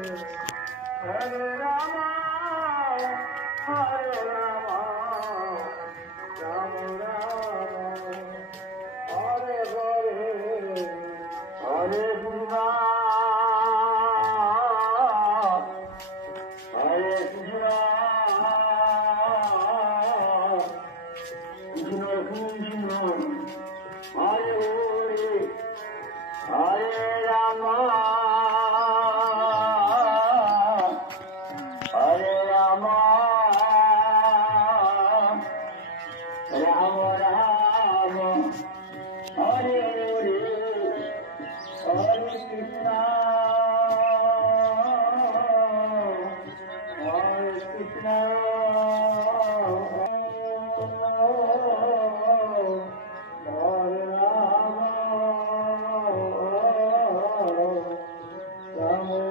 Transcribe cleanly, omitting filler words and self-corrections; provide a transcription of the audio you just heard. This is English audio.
Hare Rama, Hare Rama, Rama Rama, Hare Hare, Hare Krishna, Hare Krishna, Krishna Krishna, Hare Hare, Hare Rama, Hare Rama, Rama Rama, Hare Hare, Hare Krishna, Hare Krishna, Hare Rama, Rama